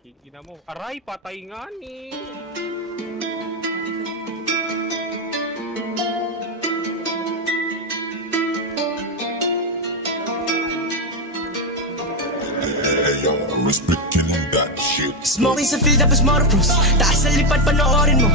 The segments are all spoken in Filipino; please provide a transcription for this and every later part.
Ina mo. Aray, patay nga ni. Smoking sa field tapos morphos, taas sa lipad panoorin mo.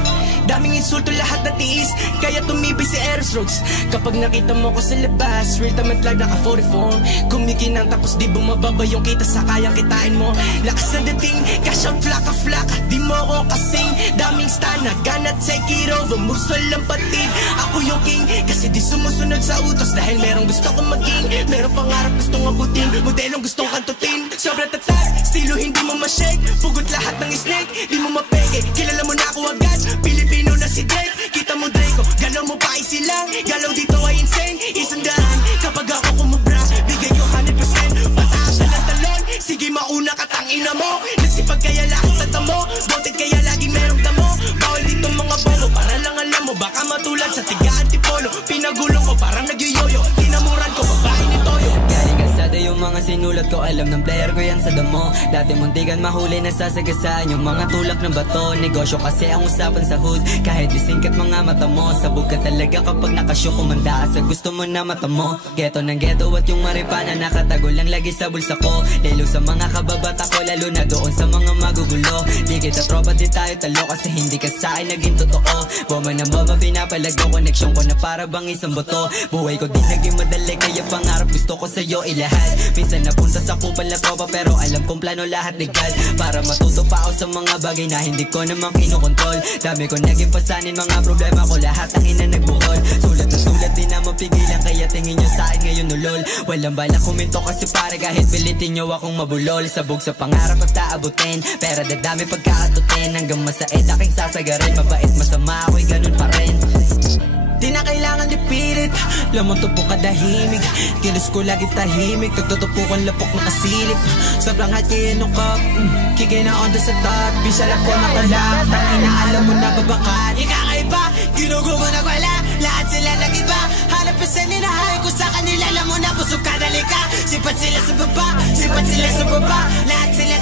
Daming insulto lahat na tiis, kaya tumibay si Eros Rhodes. Kapag nakita mo ko sa labas, real time at live naka 44. Kumikinang tapos di bumababa yung kita sa kayang kitain mo. Lakas na dating, cash out flaka-flaka, di mo ko kasing. Daming stan na gonna take it over, moves walang patid. Ako yung king, kasi di sumusunod sa utos. Dahil merong gusto kong maging, merong pangarap gustong abutin, modelong gustong kantutin. Sobrang tatag, estilo hindi mo ma-shake, pugot lahat ng snake, di mo mapeke. Kilala mo na ako agad, Pilipino na si Drake. Kita mo Draco, galaw mo pa isilang, galaw dito ay insane. Isandaan, kapag ako kumubra, bigay ko 100%. Pataas na ng talon, sige mauna ka tangina mo. Nagsipag kaya lahat tatamo, boted kaya lagi merong damo. Bawal dito mga bobo, para lang alam mo, baka matulad sa tiga antipolo. Pinagulong ko parang nagyoyoyo, tinamuran ko babae ni Toyo. Galing kalsada yung mga sinulat ko, alam ng player ko yan sa damo. Dati muntikan mahuli na sasagasaan yung mga tulak ng bato. Negosyo kasi ang usapan sa hood, kahit isingkat mga mata mo. Sabog ka talaga kapag nakasyo, kumanda ka sa gusto mo na mata mo. Geto ng geto at yung maripana nakatago lang lagi sa bulsa ko. Lalo sa mga kababata ko, lalo na doon sa mga magugulo. Di kita tropa, di tayo talo kasi hindi ka sa akin naging totoo. Bomba na bomba, pinapalagaw koneksyon ko na para bang isang boto. Buhay ko di naging madali, kaya pangarap gusto ko sa'yo ilahat. Minsan napunta sa kupal na tropa, pero alam kong plano lahat legal. Para matuto pa ako sa mga bagay na hindi ko naman kinukontrol. Dami ko naging pasanin, mga problema ko lahat ang ina nagbuhol. Sulat na sulat, di na mapigilan, kaya tingin nyo sa akin ngayon ulol. Walang bala kuminto kasi pare, kahit pilitin nyo akong mabulol. Sabog sa pangarap at taabutin, pera dadami pagkaatutin. Hanggang masaid aking sasagarin, mabait masama ako'y ganun pa rin. Di na kailangan ipilit, lamang tupo kadahimig. Kilos ko lagi tahimik, tagtutupukan lapok na kasilip. Sobrang hot kaya inukap, kikay na on the sa top. Bisal ako nakalap, tangina alam mo na babakat. Ikakaiba, ginugo mo na wala, lahat sila nag-iba. 100% ninahay ko sa kanila, alam mo na busog ka dalika. Sipat sila sa baba, sipat sila sa baba, lahat sila